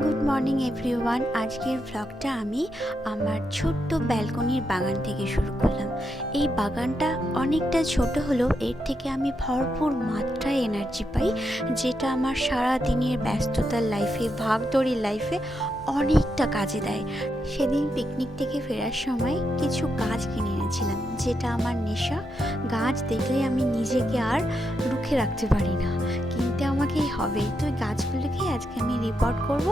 Good morning everyone আজকের ভ্লগটা আমি আমার ছোট্ট ব্যালকনির বাগান থেকে শুরু করলাম। এই বাগানটা অনেকটা ছোট হলেও এর থেকে আমি ভরপুর মাত্রায় এনার্জি পাই, যেটা আমার সারা দিনের ব্যস্ততার লাইফে ভাগদৌড়ি লাইফে অনেকটা কাজে দেয়। সেদিন পিকনিক থেকে ফেরার সময় কিছু গাছ কিনে এনেছিলাম, যেটা আমার নেশা। গাছ দেখলে আমি নিজেকে আর রুখে রাখতে পারি না। কিনতে আমাকেই হবে তো ওই গাছগুলোকে আজকে আমি রিপোর্ট করব।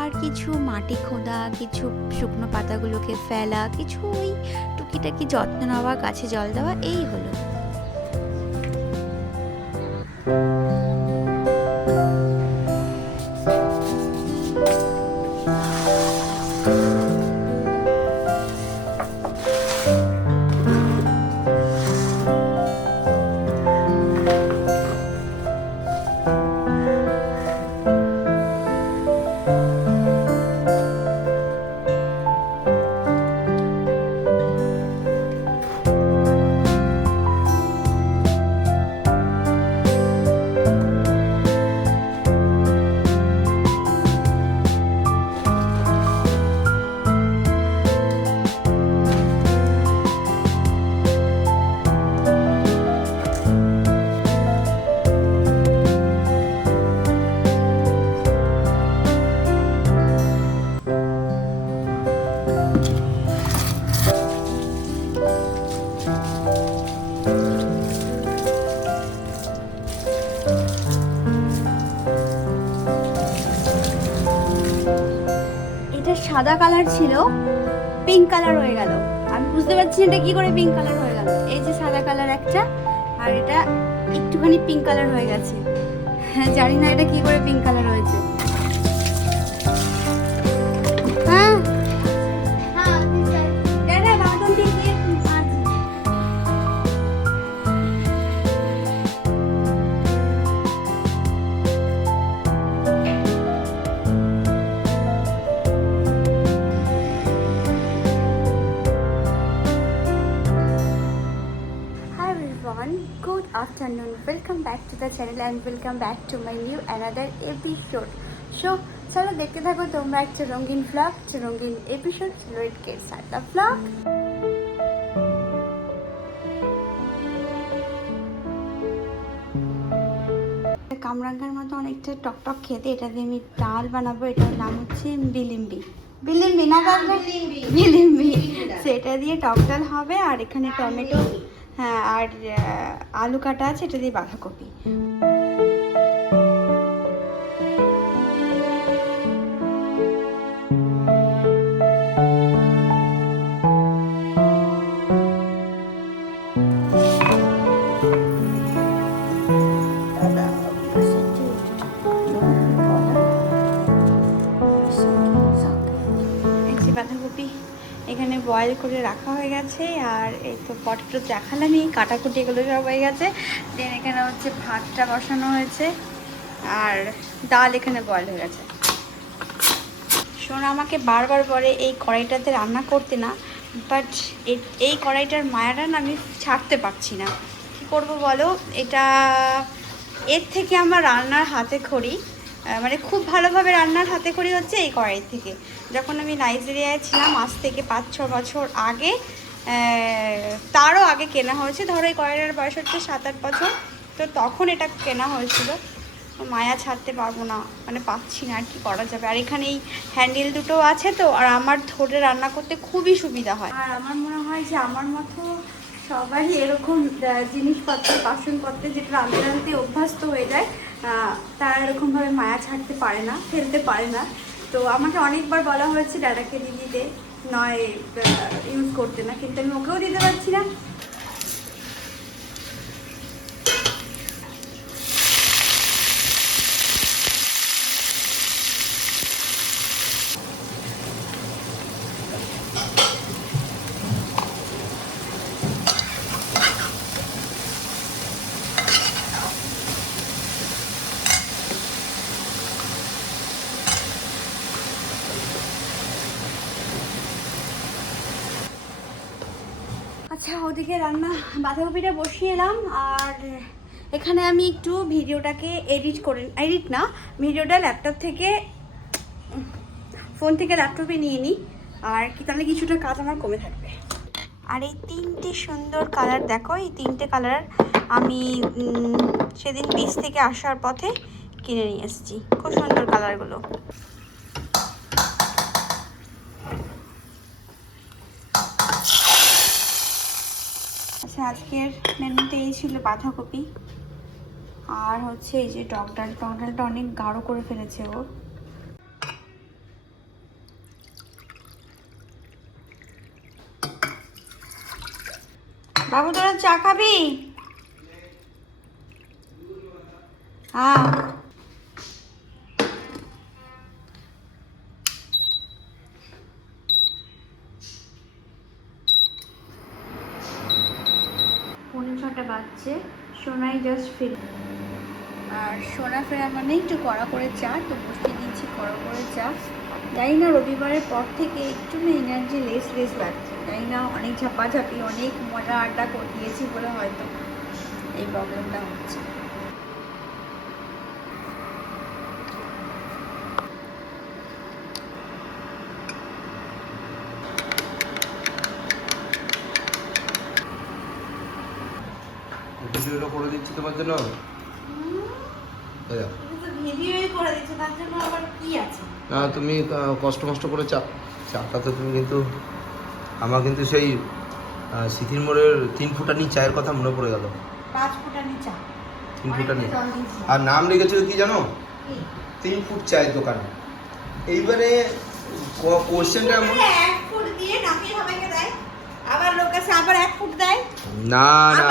আর কিছু মাটি খোঁড়া কিছু শুকনো পাতাগুলোকে ফেলা কিছু ওই টুকিটাকি যত্ন নেওয়া গাছে জল দেওয়া এই হলো। সাদা কালার ছিল পিঙ্ক কালার হয়ে গেল। আমি বুঝতে পারছি এটা কি করে পিঙ্ক কালার হয়ে গেল। এই যে সাদা কালার একটা, আর এটা একটুখানি পিঙ্ক কালার হয়ে গেছে। হ্যাঁ জানি না এটা কি করে পিঙ্ক কালার হয়েছে। Good afternoon. Welcome back to the channel and welcome back to my new another episode. So, চলো দেখতে থাকো তোমরা একটা রঙিন ব্লগ রঙিন episode let get start the blog কামরাঙ্গার মতো অনেকটা টকটক খেতে এটা দিয়ে আমি ডাল বানাবো এটার নাম হচ্ছে বিলিম্বি বিলিম্বি না কাকু বিলিম্বি সেটা দিয়ে টক ডাল হবে আর এখানে টমেটো হ্যাঁ আর আলু কাটা আছে এটা দিয়ে বাঁধাকপি। বাঁধাকপি। এখানে বয়েল করে রাখা হয়ে গেছে, আর এই তো পটেটো দেখালামই, কাটাকুটি এগুলো সব হয়ে গেছে। দেন এখানে হচ্ছে ভাতটা বসানো হয়েছে, আর ডাল এখানে বয়েল হয়ে গেছে। শোনো আমাকে বারবার বলে এই কড়াইটাতে রান্না করতে না বাট এই কড়াইটার মায়াটা না আমি ছাড়তে পারছি না। কী করব বলো? এটা, এর থেকে আমার রান্নার হাতে খড়ি। মানে খুব ভালোভাবে রান্নার হাতে খড়ি হচ্ছে এই কড়াই থেকে। যখন আমি নাইজেরিয়ায় ছিলাম, আজ থেকে পাঁচ, ছ বছর আগে তারও আগে কেনা হয়েছে। ধরো এই কড়াইটার বয়স হচ্ছে সাত, আট বছর, তো তখন এটা কেনা হয়েছিল। মায়া ছাড়তে পারব না মানে পাচ্ছি না আর কি করা যাবে। আর এখানে এই হ্যান্ডেল দুটো আছে তো, আর আমার ধরে রান্না করতে খুবই সুবিধা হয়। আর আমার মনে হয় যে আমার মতো সবাই এরকম জিনিসপত্র, বাসনপত্রে যেটা রাঁধতে রাঁধতে অভ্যস্ত হয়ে যায় তারা এরকমভাবে মায়া ছাড়তে পারে না, ফেলতে পারে না। তো আমাকে অনেকবার বলা হয়েছে, দাদাকে দিদিতে নয় ইউজ করতে না। কিন্তু আমি ওকেও দিতে পারছি না। আচ্ছা ওদিকে রান্না, বাঁধাকপিটা বসিয়ে এলাম, আর এখানে আমি একটু ভিডিওটাকে এডিট করে এডিট না, ভিডিওটা ল্যাপটপ থেকে ফোন থেকে ল্যাপটপে নিয়ে নিই, আর কি তাহলে কিছুটা কাজ আমার কমে থাকবে। আর এই তিনটে সুন্দর কালার দেখো, এই তিনটে কালার আমি সেদিন বীজ থেকে আসার পথে কিনে নিয়ে এসেছি। খুব সুন্দর কালারগুলো আচ্ছা আজকের মেনুতে এই ছিল বাঁধাকপি। আর হচ্ছে এই যে টক ডাল টক ডালটা অনেক গাঢ় করে ফেলেছে ও। বাবু, তোরা চা খাবি? হ্যাঁ বাজছে সোনাই জাস্ট ফিল আর সোনা ফেরা মানে একটু কড়া করে চা তো বসিয়ে দিচ্ছি কড়া করে চা। জানি না, রবিবারের পর থেকে একটু না এনার্জি লেস লেস লাগছে জানি না, অনেক ঝাপাঝাপি, অনেক মজা আড্ডা করিয়েছি বলে হয়তো এই প্রবলেমটা হচ্ছে। ভিডিওটা করে দিচ্ছি তোমার জন্য? না তুমি কষ্ট মষ্ট করে চা চাটা তো তুমি কিন্তু আমার কিন্তু সেই সিথির মোড়ের তিন ফুটানি চায়ের কথা মনে পড়ে গেল। পাঁচ ফুটানি চা। তিন ফুটানি। আর নাম রেখেছিল কি জানো? তিন ফুট চায়ের দোকান। এইবারে কোশ্চেনটা এমন আবার লোক আবার এক ফুট দেয়? না না।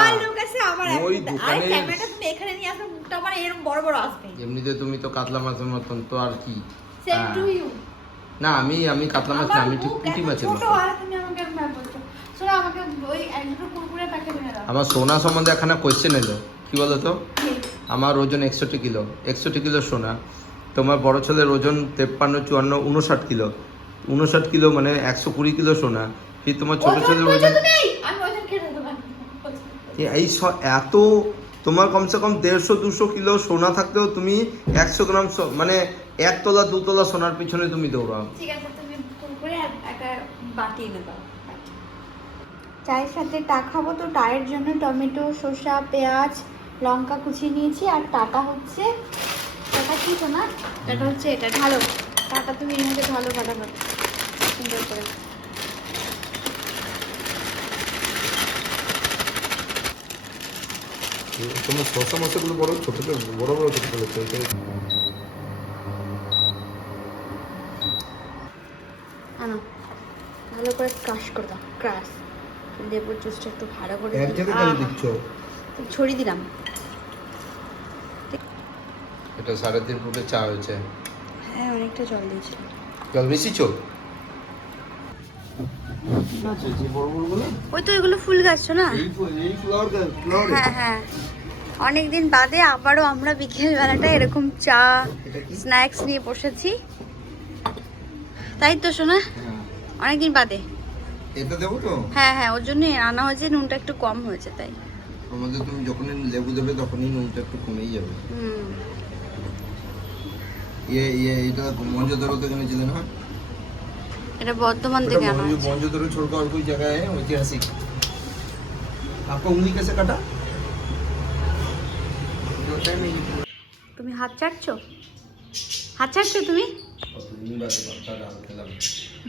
এক ওই দোকানের- ক্যামেরাটা তুমি এখানে নিয়ে মুখটা মানে এরকম বড় বড় আসবে। এমনিতে তুমি তো কাতলা মাছের মতন তো আর কি? সেম। টু ইউ না আমি আমি কাতলা মাছ না আমি ঠিক পুঁটি মাছের আর তুমি আমাকে ম্যাম বলছো শোনো আমাকে ওই এক দুটো কুরকুরে প্যাকেট এনে দাও। আমার সোনা সম্বন্ধে একখানা কোয়েশ্চেন এলো কি বলো তো? আমার ওজন একষট্টি কিলো। একষট্টি কিলো সোনা। তোমার বড় ছেলের ওজন তেপ্পান্ন চুয়ান্ন উনষাট কিলো। উনষাট কিলো মানে একশো কুড়ি কিলো সোনা। কি তোমার ছোট ছেলের ওজন এই স- এত তোমার কমসে কম দেড়শো দুশো কিলো সোনা থাকতেও তুমি একশো গ্রাম সো- মানে একতলা দুতলা সোনার পিছনে তুমি দৌড়াও। ঠিক আছে তুমি আর একটা বাটি এনে দাও। চায়ের সাথে টা খাব তো টায়ের জন্য টমেটো শসা পেঁয়াজ লঙ্কা কুচিয়ে নিয়েছি আর টাটা হচ্ছে টাটা কি তো না টাটা হচ্ছে এটা ঢালো। টাটা তুমি এর মধ্যে ঢালো ফাটাফাট সুন্দর করে। তোমার শসা মশাগুলো বড় ছোট ছোট বড় বড় ছোট ছোট আনো ভালো করে ক্রাশ করে দাও ক্রাশ লেবুর জুসটা একটু ভালো করে ছড়িয়ে দিলাম। এটা সাড়ে তিন ফুটের চা হয়েছে। হ্যাঁ অনেকটা জল দিয়েছি। জল ওই তো এগুলো ফুল গাছ না এই ফ্লাওয়ার হ্যাঁ হ্যাঁ। অনেকদিন বাদে আবারও আমরা বিকেল বেলাটা এরকম চা স্ন্যাক্স নিয়ে বসেছি। তাই তো শোনা? অনেকদিন বাদে। এটা দেবো তো? হ্যাঁ হ্যাঁ ওর জন্য আনা হয়েছে নুনটা একটু কম হয়েছে তাই। আমাদের তুমি যখনই লেবু দেবে তখনই নুনটা একটু কমেই যাবে। হুম। ইয়ে ইয়ে এটা মঞ্জদর থেকে এনেছিলে না এটা বর্ধমান থেকে আনা হয়েছে মঞ্জদর छोड़कर और कोई जगह है ऐतिहासिक आपका उंगली कैसे कटा होता नहीं তুমি হাত চাটছো হাত চাটছো তুমি तीन बार पत्ता डाल दिला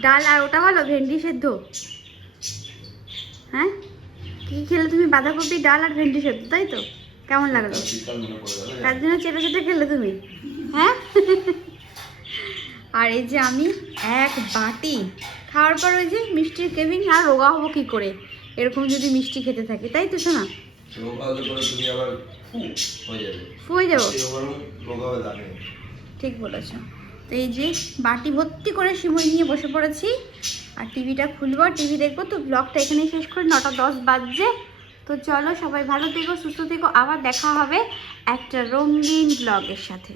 ডাল আর ওটা বলো ভেন্ডি সেদ্ধ হ্যাঁ কি খেলে তুমি বাঁধাকপি ডাল আর ভেন্ডি সেদ্ধ তাই তো কেমন লাগলো বিকাল মনে পড়ে গেল তার জন্য চেটে চেটে খেলে তুমি হ্যাঁ আর এই যে আমি এক বাটি খাওয়ার পর ওই যে মিষ্টির কেবিন আর রোগা হব কি করে? এরকম যদি মিষ্টি খেতে থাকি তাই তো শোনা হয়ে যাব। ঠিক বলেছ। তো এই যে বাটি ভর্তি করে সিমই নিয়ে বসে পড়েছি আর টিভিটা খুলবো টিভি দেখব তো ব্লগটা এখানেই শেষ করে নটা দশ বাজছে। তো চলো সবাই ভালো থেকো সুস্থ থেকো আবার দেখা হবে একটা রঙিন ব্লগের সাথে।